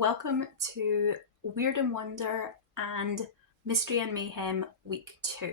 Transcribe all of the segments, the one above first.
Welcome to Weird and Wonder and Mystery and Mayhem Week 2.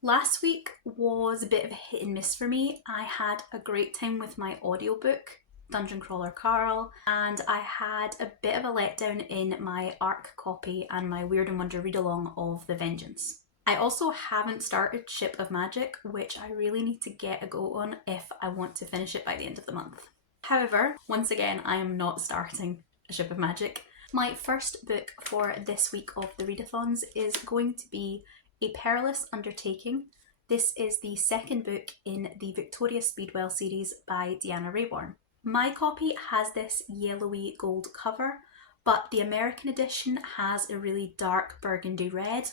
Last week was a bit of a hit and miss for me. I had a great time with my audiobook, Dungeon Crawler Carl, and I had a bit of a letdown in my ARC copy and my Weird and Wonder read-along of The Vengeance. I also haven't started Ship of Magic, which I really need to get a go on if I want to finish it by the end of the month. However, once again, I am not starting a Ship of Magic. My first book for this week of the readathons is going to be A Perilous Undertaking. This is the second book in the Victoria Speedwell series by Deanna Raybourn. My copy has this yellowy gold cover, but the American edition has a really dark burgundy red,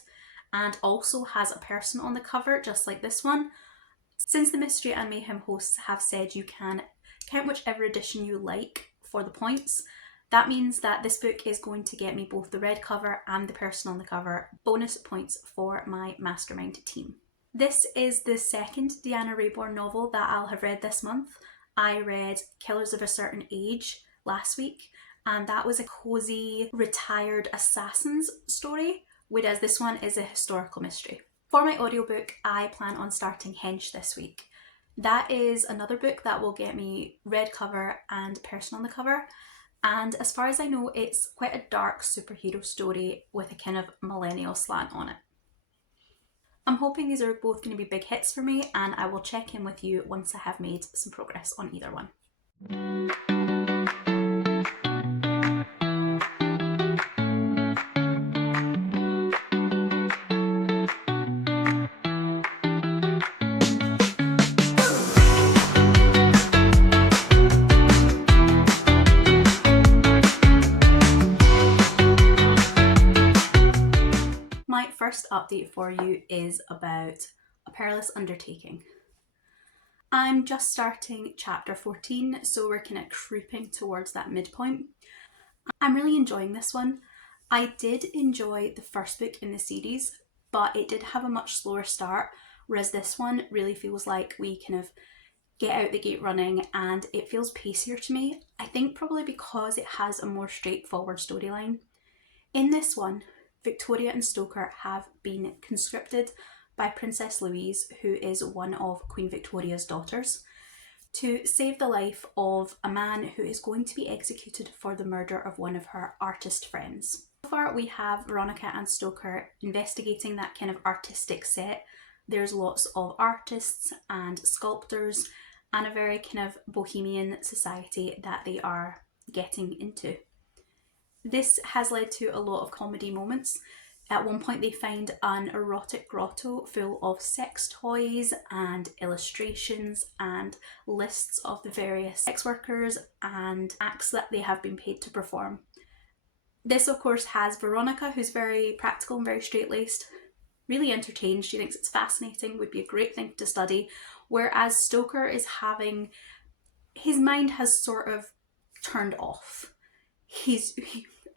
and also has a person on the cover just like this one. Since the Mystery and Mayhem hosts have said you can count whichever edition you like for the points, that means that this book is going to get me both the red cover and the person on the cover bonus points for my Mastermind team. This is the second Deanna Raybourn novel that I'll have read this month. I read Killers of a Certain Age last week, and that was a cozy retired assassins story, whereas this one is a historical mystery. For my audiobook, I plan on starting Hench this week. That is another book that will get me red cover and person on the cover, and as far as I know, it's quite a dark superhero story with a kind of millennial slant on it. I'm hoping these are both going to be big hits for me, and I will check in with you once I have made some progress on either one. My first update for you is about A Perilous Undertaking. I'm just starting chapter 14, so we're kind of creeping towards that midpoint. I'm really enjoying this one. I did enjoy the first book in the series, but it did have a much slower start, whereas this one really feels like we kind of get out the gate running and it feels pacier to me. I think probably because it has a more straightforward storyline. In this one, Victoria and Stoker have been conscripted by Princess Louise, who is one of Queen Victoria's daughters, to save the life of a man who is going to be executed for the murder of one of her artist friends. So far we have Veronica and Stoker investigating that kind of artistic set. There's lots of artists and sculptors and a very kind of bohemian society that they are getting into. This has led to a lot of comedy moments. At one point they find an erotic grotto full of sex toys and illustrations and lists of the various sex workers and acts that they have been paid to perform. This of course has Veronica, who's very practical and very straight-laced, really entertained. She thinks it's fascinating, would be a great thing to study, whereas Stoker is having, his mind has sort of turned off.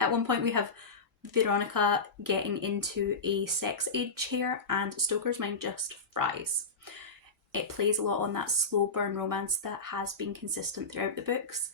At one point we have Veronica getting into a sex aid chair and Stoker's mind just fries. It plays a lot on that slow burn romance that has been consistent throughout the books.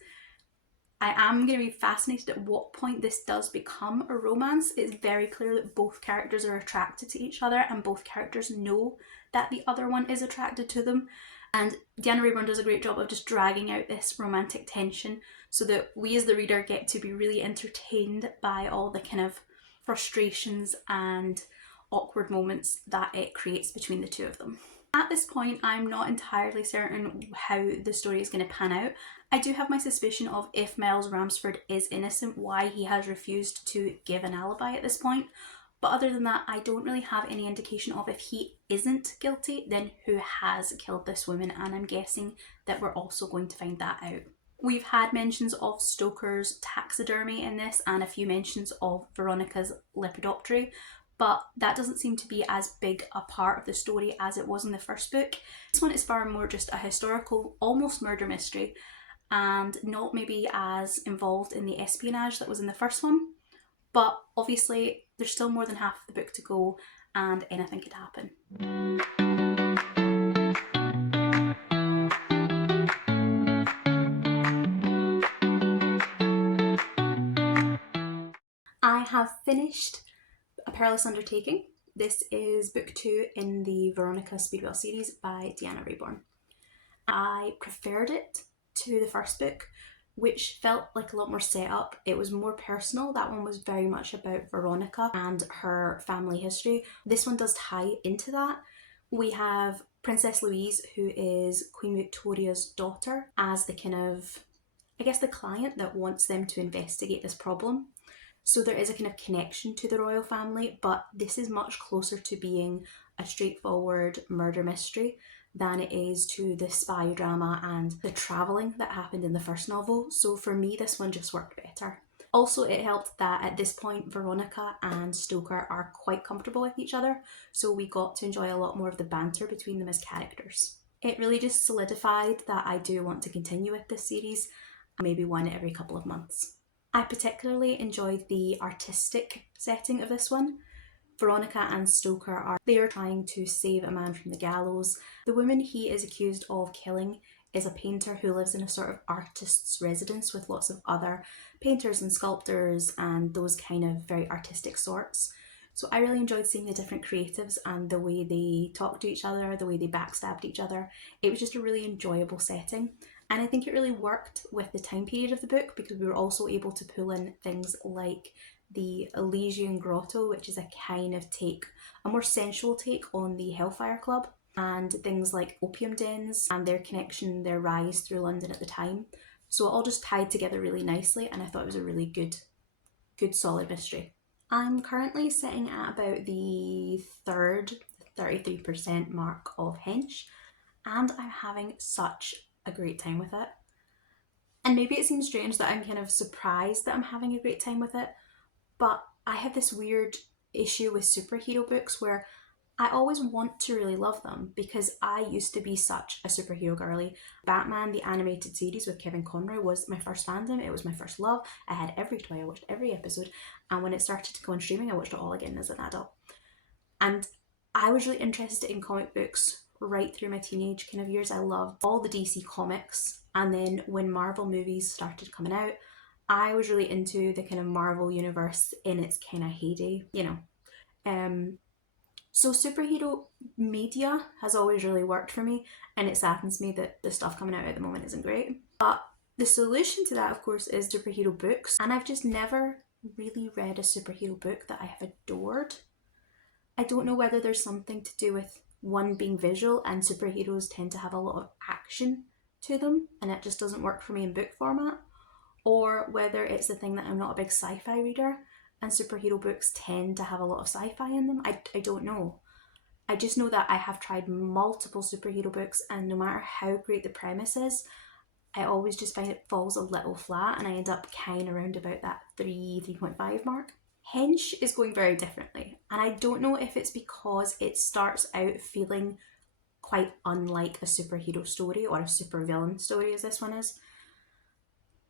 I am going to be fascinated at what point this does become a romance. It's very clear that both characters are attracted to each other and both characters know that the other one is attracted to them. And Deanna Raybourn does a great job of just dragging out this romantic tension so that we as the reader get to be really entertained by all the kind of frustrations and awkward moments that it creates between the two of them. At this point, I'm not entirely certain how the story is going to pan out. I do have my suspicion of if Miles Ramsford is innocent, why he has refused to give an alibi at this point. But other than that, I don't really have any indication of if he isn't guilty, then who has killed this woman, and I'm guessing that we're also going to find that out. We've had mentions of Stoker's taxidermy in this and a few mentions of Veronica's lepidoptery, but that doesn't seem to be as big a part of the story as it was in the first book. This one is far more just a historical, almost murder mystery, and not maybe as involved in the espionage that was in the first one. But obviously there's still more than half of the book to go and anything could happen. have finished A Perilous Undertaking. This is book 2 in the Veronica Speedwell series by Deanna Raybourn. I preferred it to the first book, which felt like a lot more set up. It was more personal. That one was very much about Veronica and her family history. This one does tie into that. We have Princess Louise, who is Queen Victoria's daughter, as the kind of, I guess, the client that wants them to investigate this problem. So there is a kind of connection to the royal family, but this is much closer to being a straightforward murder mystery than it is to the spy drama and the travelling that happened in the first novel. So for me, this one just worked better. Also, it helped that at this point, Veronica and Stoker are quite comfortable with each other, so we got to enjoy a lot more of the banter between them as characters. It really just solidified that I do want to continue with this series, maybe one every couple of months. I particularly enjoyed the artistic setting of this one. Veronica and Stoker they are trying to save a man from the gallows. The woman he is accused of killing is a painter who lives in a sort of artist's residence with lots of other painters and sculptors and those kind of very artistic sorts. So I really enjoyed seeing the different creatives and the way they talked to each other, the way they backstabbed each other. It was just a really enjoyable setting. And I think it really worked with the time period of the book because we were also able to pull in things like the Elysian Grotto, which is a kind of take, a more sensual take on the Hellfire Club, and things like opium dens and their connection, their rise through London at the time. So it all just tied together really nicely, and I thought it was a really good solid mystery. I'm currently sitting at about the third 33% mark of Hench, and I'm having such a great time with it. And maybe it seems strange that I'm kind of surprised that I'm having a great time with it, but I have this weird issue with superhero books where I always want to really love them because I used to be such a superhero girly. Batman, the animated series with Kevin Conroy, was my first fandom. It was my first love. I had every toy, I watched every episode, and when it started to go on streaming, I watched it all again as an adult. And I was really interested in comic books right through my teenage kind of years. I loved all the DC comics, and then when Marvel movies started coming out, I was really into the kind of Marvel universe in its kind of heyday, you know. So superhero media has always really worked for me, and it saddens me that the stuff coming out at the moment isn't great. But the solution to that, of course, is superhero books, and I've just never really read a superhero book that I have adored. I don't know whether there's something to do with one being visual, and superheroes tend to have a lot of action to them, and it just doesn't work for me in book format, or whether it's the thing that I'm not a big sci-fi reader and superhero books tend to have a lot of sci-fi in them. I don't know. I just know that I have tried multiple superhero books, and no matter how great the premise is, I always just find it falls a little flat, and I end up kind of around about that 3.5 mark. Hench is going very differently, and I don't know if it's because it starts out feeling quite unlike a superhero story or a supervillain story as this one is.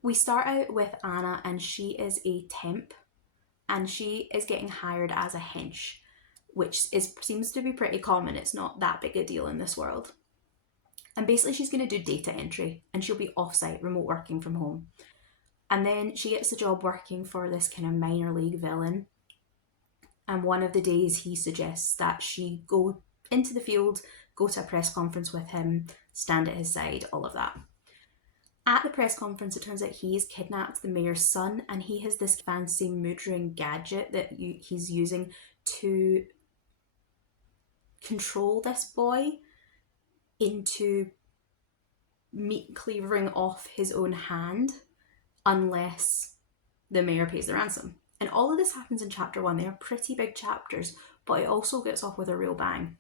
We start out with Anna, and she is a temp, and she is getting hired as a hench, which seems to be pretty common. It's not that big a deal in this world. And basically she's going to do data entry, and she'll be off-site, remote working from home. And then she gets a job working for this kind of minor league villain. And one of the days he suggests that she go into the field, go to a press conference with him, stand at his side, all of that. At the press conference, it turns out he's kidnapped the mayor's son, and he has this fancy mood ring gadget that he's using to control this boy into meat cleavering off his own hand unless the mayor pays the ransom. And all of this happens in chapter 1. They are pretty big chapters, but it also gets off with a real bang.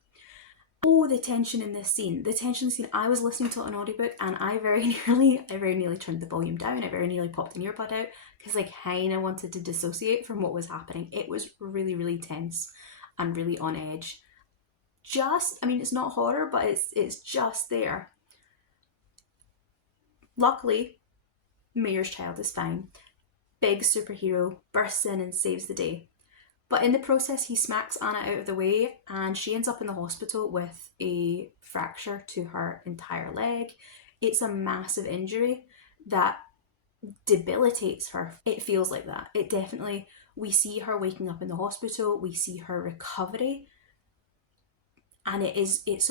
Oh, the tension in this scene. The tension scene, I was listening to an audiobook, and I very nearly turned the volume down. I very nearly popped an earbud out because I kind of wanted to dissociate from what was happening. It was really, really tense and really on edge. It's not horror, but it's just there. Luckily, Mayor's child is fine. Big superhero bursts in and saves the day. But in the process, he smacks Anna out of the way, and she ends up in the hospital with a fracture to her entire leg. It's a massive injury that debilitates her. It feels like that. It definitely We see her waking up in the hospital, we see her recovery, and it's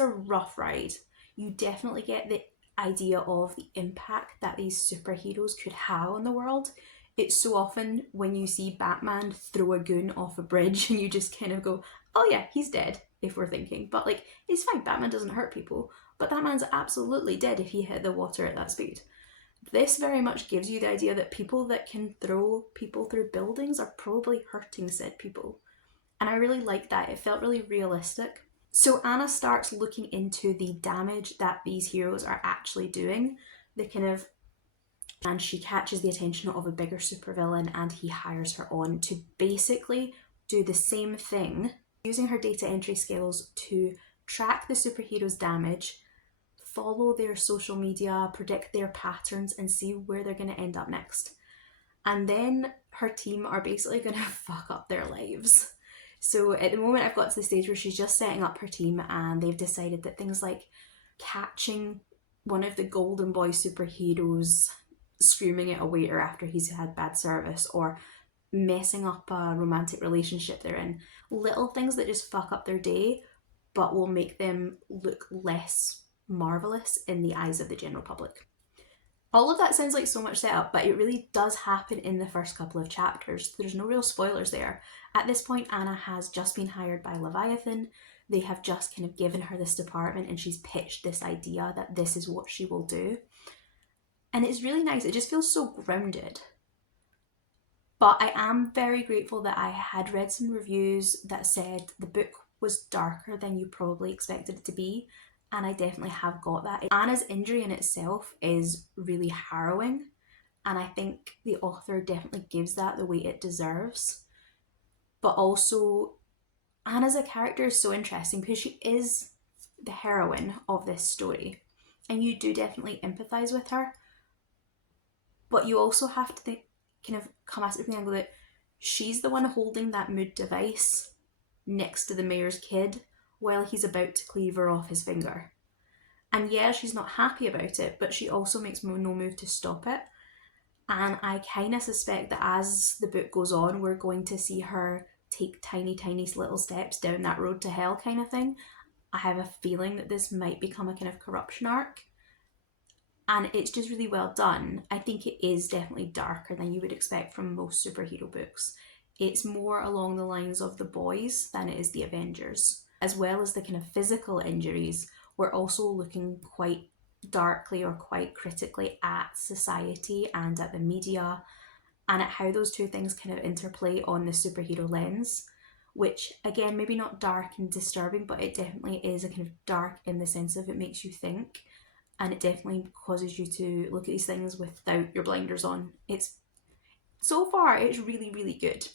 a rough ride. You definitely get the idea of the impact that these superheroes could have on the world. It's so often when you see Batman throw a goon off a bridge and you just kind of go, oh yeah, he's dead, if we're thinking. But like, it's fine, Batman doesn't hurt people. But that man's absolutely dead if he hit the water at that speed. This very much gives you the idea that people that can throw people through buildings are probably hurting said people. And I really liked that. It felt really realistic. So Anna starts looking into the damage that these heroes are actually doing. And she catches the attention of a bigger supervillain, and he hires her on to basically do the same thing, using her data entry skills to track the superheroes' damage, follow their social media, predict their patterns, and see where they're going to end up next. And then her team are basically going to fuck up their lives. So at the moment I've got to the stage where she's just setting up her team, and they've decided that things like catching one of the Golden Boy superheroes screaming at a waiter after he's had bad service, or messing up a romantic relationship they're in, little things that just fuck up their day but will make them look less marvellous in the eyes of the general public. All of that sounds like so much setup, but it really does happen in the first couple of chapters. There's no real spoilers there. At this point, Anna has just been hired by Leviathan. They have just kind of given her this department, and she's pitched this idea that this is what she will do. And it's really nice. It just feels so grounded. But I am very grateful that I had read some reviews that said the book was darker than you probably expected it to be. And I definitely have got that. Anna's injury in itself is really harrowing, and I think the author definitely gives that the weight it deserves. But also, Anna as a character is so interesting because she is the heroine of this story, and you do definitely empathise with her. But you also have to kind of come at it from the angle that she's the one holding that mood device next to the mayor's kid while he's about to cleave her off his finger. And yeah, she's not happy about it, but she also makes no move to stop it. And I kind of suspect that as the book goes on, we're going to see her take tiny little steps down that road to hell kind of thing. I have a feeling that this might become a kind of corruption arc. And it's just really well done. I think it is definitely darker than you would expect from most superhero books. It's more along the lines of The Boys than it is The Avengers. As well as the kind of physical injuries, we're also looking quite darkly or quite critically at society and at the media, and at how those two things kind of interplay on the superhero lens, which again, maybe not dark and disturbing, but it definitely is a kind of dark in the sense of it makes you think, and it definitely causes you to look at these things without your blinders on. So far, it's really, really good.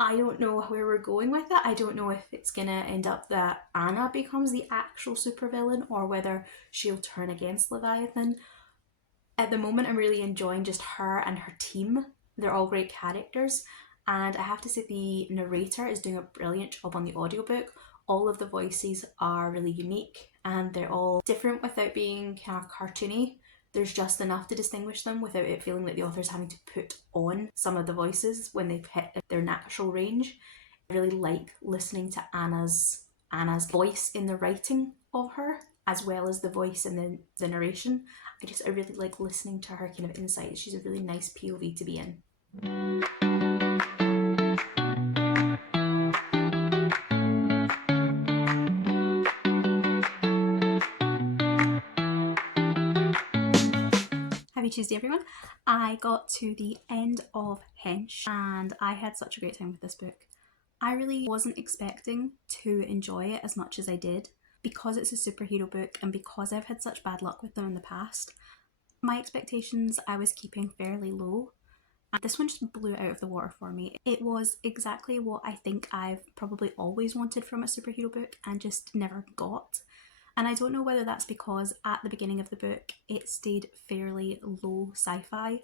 I don't know where we're going with it. I don't know if it's going to end up that Anna becomes the actual supervillain or whether she'll turn against Leviathan. At the moment, I'm really enjoying just her and her team. They're all great characters. And I have to say the narrator is doing a brilliant job on the audiobook. All of the voices are really unique and they're all different without being kind of cartoony. There's just enough to distinguish them without it feeling like the author's having to put on some of the voices when they've hit their natural range. I really like listening to Anna's voice in the writing of her, as well as the voice in the narration. I really like listening to her kind of insights. She's a really nice POV to be in. Happy Tuesday, everyone. I got to the end of Hench and I had such a great time with this book. I really wasn't expecting to enjoy it as much as I did because it's a superhero book and because I've had such bad luck with them in the past. My expectations I was keeping fairly low, and this one just blew it out of the water for me. It was exactly what I think I've probably always wanted from a superhero book and just never got. And I don't know whether that's because at the beginning of the book it stayed fairly low sci-fi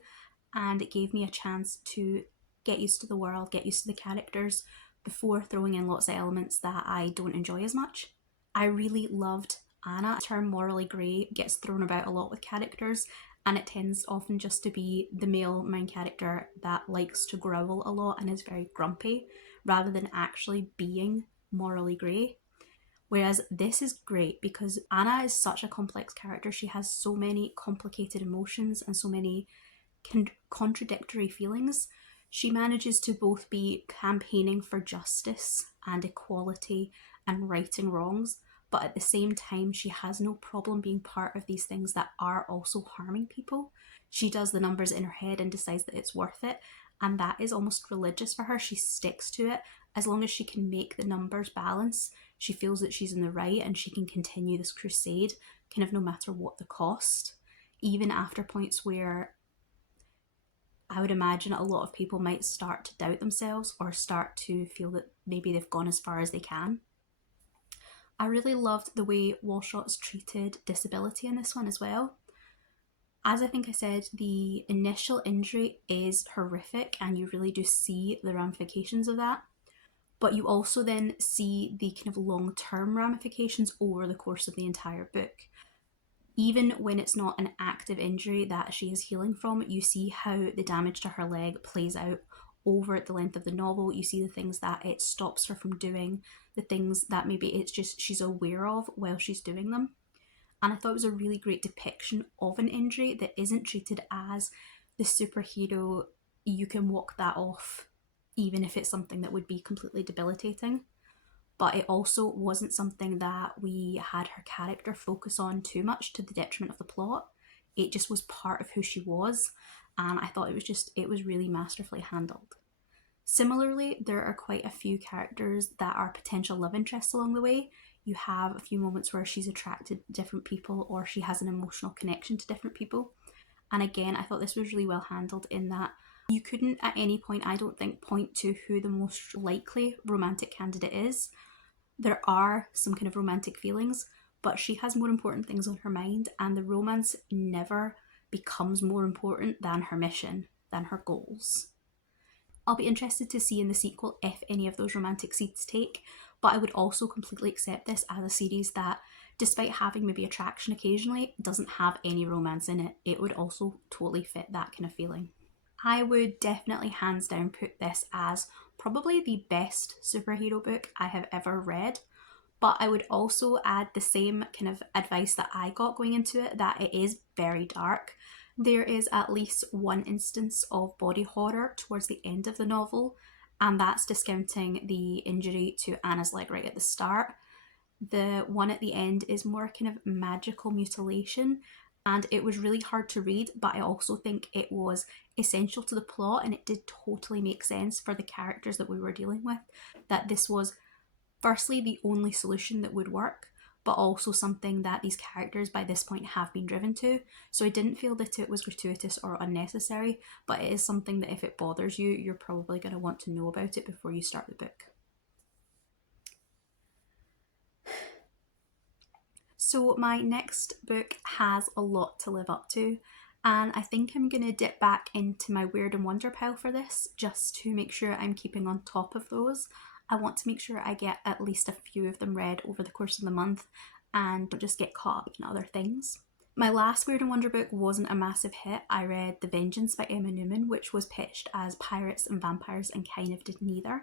and it gave me a chance to get used to the world, get used to the characters before throwing in lots of elements that I don't enjoy as much. I really loved Anna. The term morally grey gets thrown about a lot with characters and it tends often just to be the male main character that likes to growl a lot and is very grumpy, rather than actually being morally grey. Whereas this is great because Anna is such a complex character. She has so many complicated emotions and so many contradictory feelings. She manages to both be campaigning for justice and equality and righting wrongs, but at the same time, she has no problem being part of these things that are also harming people. She does the numbers in her head and decides that it's worth it, and that is almost religious for her. She sticks to it. As long as she can make the numbers balance, she feels that she's in the right and she can continue this crusade, kind of no matter what the cost. Even after points where I would imagine a lot of people might start to doubt themselves or start to feel that maybe they've gone as far as they can. I really loved the way Walschots treated disability in this one as well. As I think I said, the initial injury is horrific and you really do see the ramifications of that. But you also then see the kind of long-term ramifications over the course of the entire book. Even when it's not an active injury that she is healing from, you see how the damage to her leg plays out over the length of the novel. You see the things that it stops her from doing, the things that maybe it's just she's aware of while she's doing them. And I thought it was a really great depiction of an injury that isn't treated as the superhero, you can walk that off, even if it's something that would be completely debilitating. But it also wasn't something that we had her character focus on too much to the detriment of the plot. It just was part of who she was, and I thought it was really masterfully handled. Similarly, there are quite a few characters that are potential love interests along the way. You have a few moments where she's attracted to different people or she has an emotional connection to different people. And again, I thought this was really well handled in that you couldn't at any point, I don't think, point to who the most likely romantic candidate is. There are some kind of romantic feelings, but she has more important things on her mind, and the romance never becomes more important than her mission, than her goals. I'll be interested to see in the sequel if any of those romantic seeds take, but I would also completely accept this as a series that, despite having maybe attraction occasionally, doesn't have any romance in it. It would also totally fit that kind of feeling. I would definitely hands down put this as probably the best superhero book I have ever read, but I would also add the same kind of advice that I got going into it, that it is very dark. There is at least one instance of body horror towards the end of the novel, and that's discounting the injury to Anna's leg right at the start. The one at the end is more kind of magical mutilation, and it was really hard to read, but I also think it was essential to the plot, and it did totally make sense for the characters that we were dealing with, that this was firstly the only solution that would work, but also something that these characters by this point have been driven to. So I didn't feel that it was gratuitous or unnecessary, but it is something that if it bothers you, you're probably going to want to know about it before you start the book. So my next book has a lot to live up to, and I think I'm going to dip back into my Weird and Wonder pile for this, just to make sure I'm keeping on top of those. I want to make sure I get at least a few of them read over the course of the month and don't just get caught up in other things. My last Weird and Wonder book wasn't a massive hit. I read The Vengeance by Emma Newman, which was pitched as pirates and vampires and kind of did neither.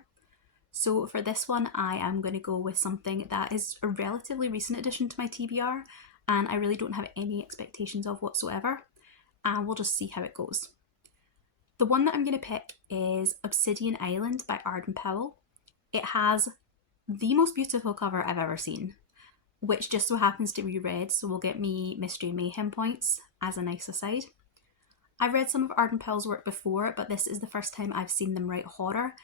So for this one, I am going to go with something that is a relatively recent addition to my TBR, and I really don't have any expectations of whatsoever, and we'll just see how it goes. The one that I'm going to pick is Obsidian Island by Arden Powell. It has the most beautiful cover I've ever seen, which just so happens to be red, so will get me Mystery and Mayhem points as a nice aside. I've read some of Arden Powell's work before, but this is the first time I've seen them write horror.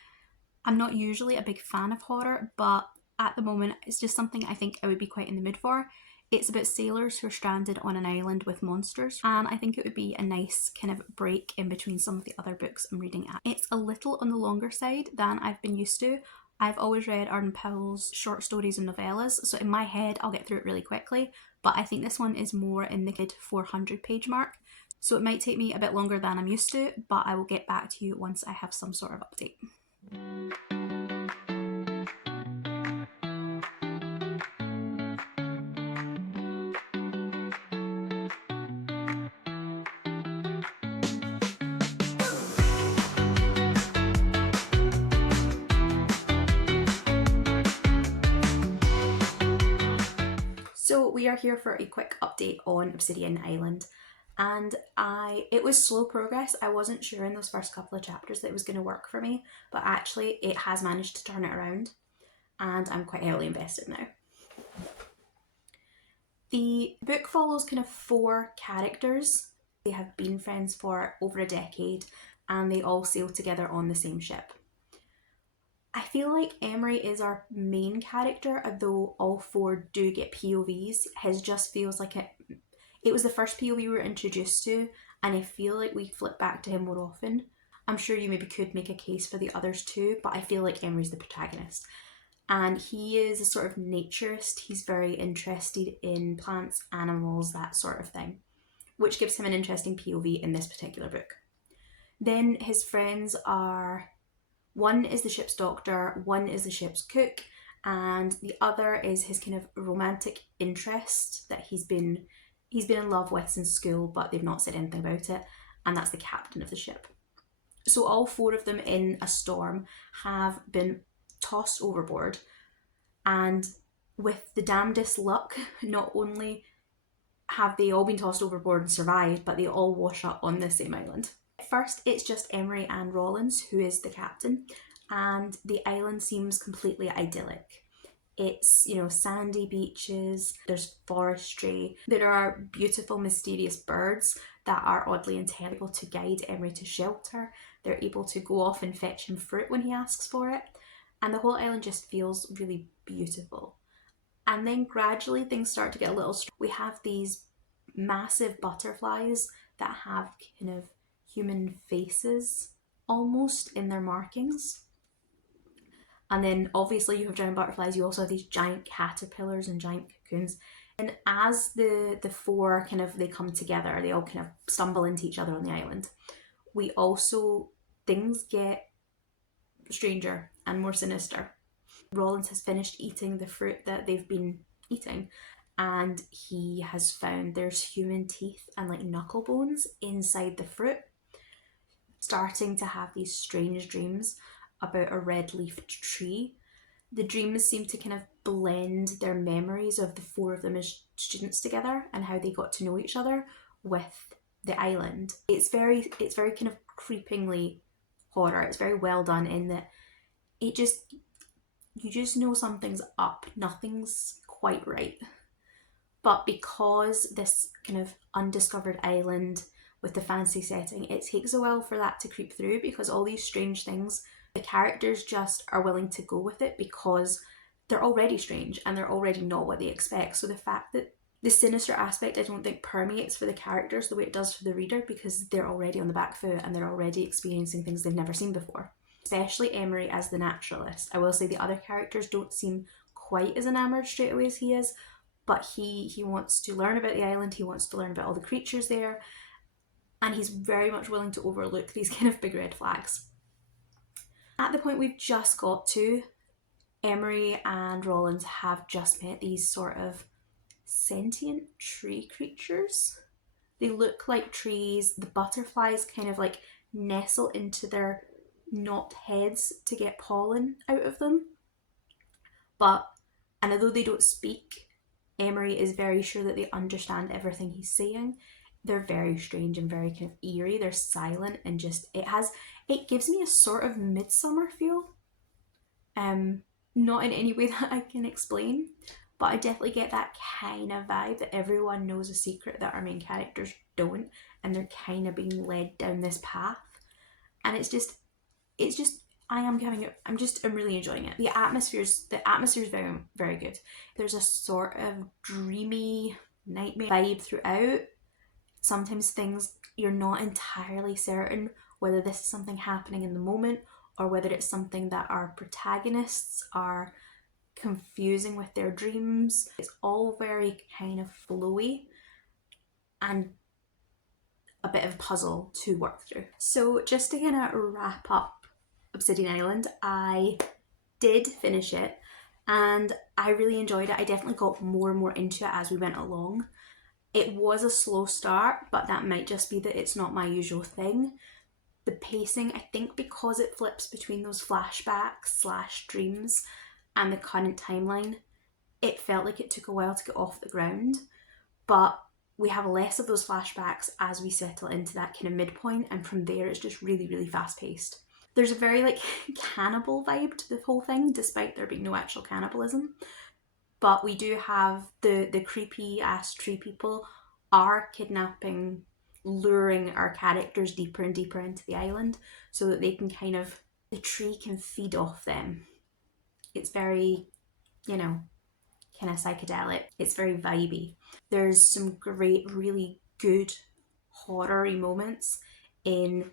I'm not usually a big fan of horror, but at the moment it's just something I think I would be quite in the mood for. It's about sailors who are stranded on an island with monsters, and I think it would be a nice kind of break in between some of the other books I'm reading at. It's a little on the longer side than I've been used to. I've always read Arden Powell's short stories and novellas, so in my head I'll get through it really quickly, but I think this one is more in the mid 400 page mark, so it might take me a bit longer than I'm used to, but I will get back to you once I have some sort of update. we are here for a quick update on Obsidian Island. And it was slow progress. I wasn't sure in those first couple of chapters that it was going to work for me, but actually it has managed to turn it around and I'm quite heavily invested now. The book follows kind of 4 characters. They have been friends for over a decade and they all sail together on the same ship. I feel like Emery is our main character, although all 4 do get POVs. His just feels like it was the first POV we were introduced to, and I feel like we flip back to him more often. I'm sure you maybe could make a case for the others too, but I feel like Emery's the protagonist. And he is a sort of naturist. He's very interested in plants, animals, that sort of thing, which gives him an interesting POV in this particular book. Then his friends are, one is the ship's doctor, one is the ship's cook, and the other is his kind of romantic interest that he's been in love with since school, but they've not said anything about it, and that's the captain of the ship. So all 4 of them in a storm have been tossed overboard, and with the damnedest luck, not only have they all been tossed overboard and survived, but they all wash up on the same island. At first it's just Emery and Rollins who is the captain, and the island seems completely idyllic. It's, sandy beaches, there's forestry, there are beautiful mysterious birds that are oddly able to guide Emery to shelter. They're able to go off and fetch him fruit when he asks for it. And the whole island just feels really beautiful. And then gradually things start to get a little strange. We have these massive butterflies that have kind of human faces almost in their markings. And then obviously you have giant butterflies, you also have these giant caterpillars and giant cocoons. And as the 4 they come together, they all kind of stumble into each other on the island. Things get stranger and more sinister. Rollins has finished eating the fruit that they've been eating, and he has found there's human teeth and like knuckle bones inside the fruit. Starting to have these strange dreams about a red-leafed tree. The dreams seem to kind of blend their memories of the 4 of them as students together and how they got to know each other with the island. It's very kind of creepingly horror. It's very well done in that you just know something's up, nothing's quite right. But because this kind of undiscovered island with the fancy setting, it takes a while for that to creep through, because all these strange things, the characters just are willing to go with it because they're already strange and they're already not what they expect. So the fact that the sinister aspect I don't think permeates for the characters the way it does for the reader, because they're already on the back foot and they're already experiencing things they've never seen before. Especially Emery as the naturalist. I will say the other characters don't seem quite as enamoured straight away as he is, but he wants to learn about the island, he wants to learn about all the creatures there, and he's very much willing to overlook these kind of big red flags. At the point we've just got to, Emery and Rollins have just met these sort of sentient tree creatures. They look like trees. The butterflies kind of like nestle into their knot heads to get pollen out of them. And although they don't speak, Emery is very sure that they understand everything he's saying. They're very strange and very kind of eerie. They're silent and just, it gives me a sort of midsummer feel. Not in any way that I can explain, but I definitely get that kind of vibe that everyone knows a secret that our main characters don't, and they're kind of being led down this path. And it's just, I'm really enjoying it. The atmosphere is very, very good. There's a sort of dreamy nightmare vibe throughout. Sometimes things, you're not entirely certain whether this is something happening in the moment or whether it's something that our protagonists are confusing with their dreams. It's all very kind of flowy and a bit of a puzzle to work through. So just to kind of wrap up Obsidian Island, I did finish it and I really enjoyed it. I definitely got more and more into it as we went along. It was a slow start, but that might just be that it's not my usual thing. The pacing, I think because it flips between those flashbacks / dreams and the current timeline, it felt like it took a while to get off the ground, but we have less of those flashbacks as we settle into that kind of midpoint, and from there it's just really, really fast paced. There's a very like cannibal vibe to the whole thing, despite there being no actual cannibalism. But we do have the creepy ass tree people are kidnapping, luring our characters deeper and deeper into the island so that they can the tree can feed off them. It's very, you know, kind of psychedelic. It's very vibey. There's some great, really good horror-y moments in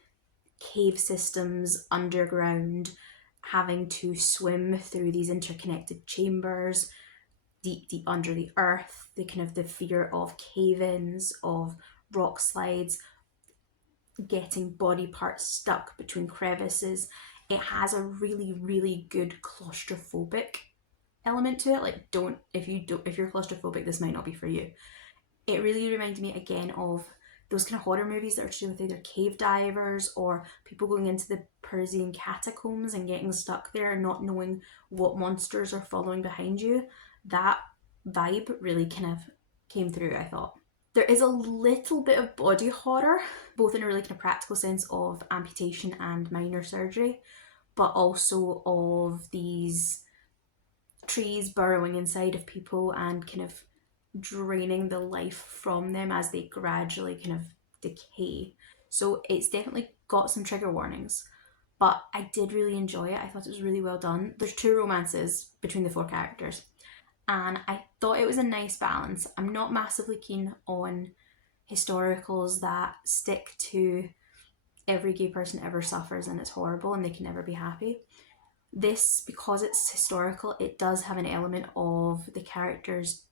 cave systems underground, having to swim through these interconnected chambers deep, deep under the earth, the fear of cave-ins, of rock slides, getting body parts stuck between crevices. It has a really, really good claustrophobic element to it. Like, if you're claustrophobic, this might not be for you. It really reminded me again of those kind of horror movies that are to do with either cave divers or people going into the Parisian catacombs and getting stuck there and not knowing what monsters are following behind you. That vibe really kind of came through, I thought. There is a little bit of body horror, both in a really kind of practical sense of amputation and minor surgery, but also of these trees burrowing inside of people and kind of draining the life from them as they gradually kind of decay. So it's definitely got some trigger warnings, but I did really enjoy it. I thought it was really well done. There's 2 romances between the 4 characters, and I thought it was a nice balance. I'm not massively keen on historicals that stick to every gay person ever suffers and it's horrible and they can never be happy. This, because it's historical, it does have an element of the characters.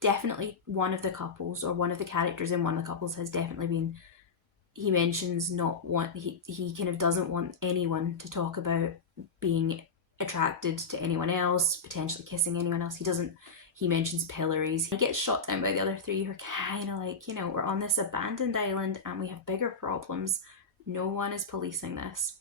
Definitely one of the couples, or one of the characters in one of the couples, has definitely been, he mentions he kind of doesn't want anyone to talk about being attracted to anyone else, potentially kissing anyone else. He mentions pillories. He gets shot down by the other 3 who are kind of like, we're on this abandoned island and we have bigger problems. No one is policing this.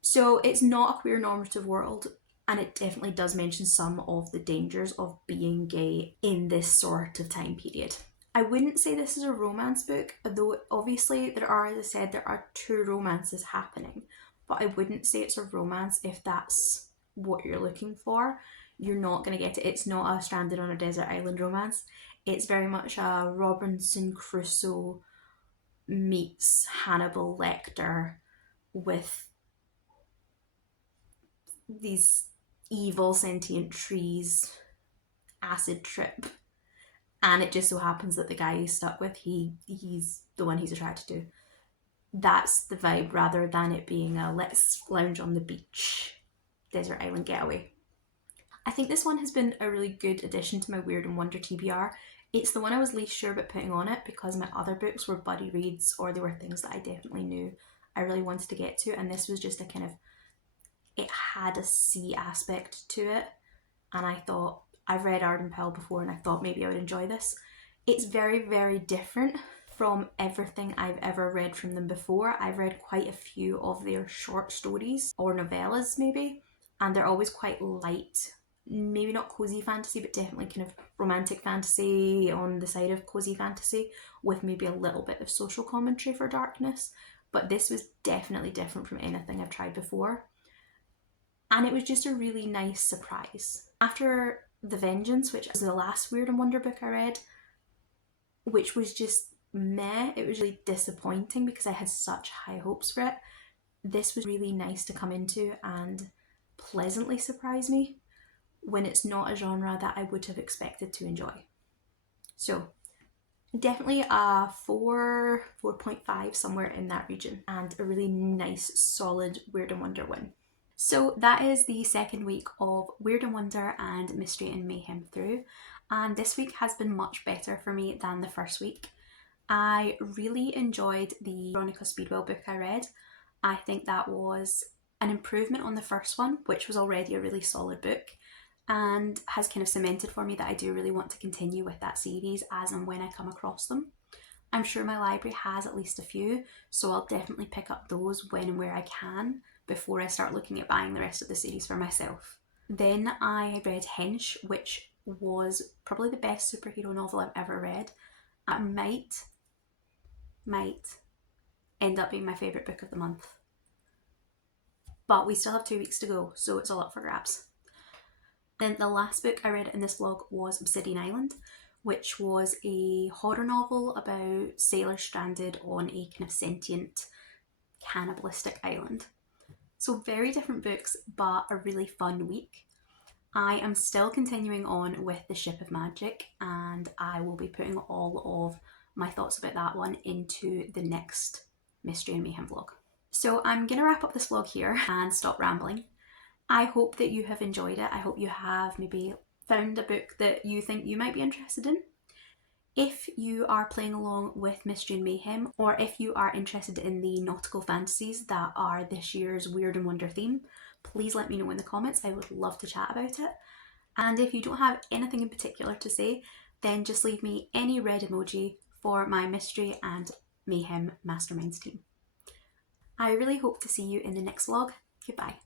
So it's not a queer normative world, and it definitely does mention some of the dangers of being gay in this sort of time period. I wouldn't say this is a romance book, though obviously there are 2 romances happening, but I wouldn't say it's a romance if that's what you're looking for. You're not going to get it. It's not a stranded on a desert island romance. It's very much a Robinson Crusoe meets Hannibal Lecter with these evil sentient trees, acid trip, and it just so happens that the guy he's stuck with, he's the one he's attracted to. That's the vibe, rather than it being a let's lounge on the beach desert island getaway. I think this one has been a really good addition to my Wyrd and Wonder TBR. It's the one I was least sure about putting on it because my other books were buddy reads, or they were things that I definitely knew I really wanted to get to, and this was just it had a sea aspect to it, and I thought, I've read Arden Powell before and I thought maybe I would enjoy this. It's very, very different from everything I've ever read from them before. I've read quite a few of their short stories, or novellas maybe, and they're always quite light, maybe not cozy fantasy, but definitely kind of romantic fantasy on the side of cozy fantasy, with maybe a little bit of social commentary for darkness. But this was definitely different from anything I've tried before. And it was just a really nice surprise. After The Vengeance, which was the last Wyrd and Wonder book I read, which was just meh, it was really disappointing because I had such high hopes for it. This was really nice to come into and pleasantly surprise me when it's not a genre that I would have expected to enjoy. So definitely a 4.5, somewhere in that region, and a really nice solid Wyrd and Wonder win. So that is the second week of Wyrd and Wonder and Mystery and Mayhem through, and this week has been much better for me than the first week. I really enjoyed the Veronica Speedwell book I read. I think that was an improvement on the first one, which was already a really solid book, and has kind of cemented for me that I do really want to continue with that series as and when I come across them. I'm sure my library has at least a few, so I'll definitely pick up those when and where I can before I start looking at buying the rest of the series for myself. Then I read Hench, which was probably the best superhero novel I've ever read. It might end up being my favourite book of the month. But we still have 2 weeks to go, so it's all up for grabs. Then the last book I read in this vlog was Obsidian Island, which was a horror novel about sailors stranded on a kind of sentient, cannibalistic island. So very different books, but a really fun week. I am still continuing on with The Ship of Magic, and I will be putting all of my thoughts about that one into the next Mystery and Mayhem vlog. So I'm going to wrap up this vlog here and stop rambling. I hope that you have enjoyed it. I hope you have maybe found a book that you think you might be interested in. If you are playing along with Mystery and Mayhem, or if you are interested in the nautical fantasies that are this year's Wyrd and Wonder theme, please let me know in the comments. I would love to chat about it. And if you don't have anything in particular to say, then just leave me any red emoji for my Mystery and Mayhem Masterminds team. I really hope to see you in the next vlog. Goodbye.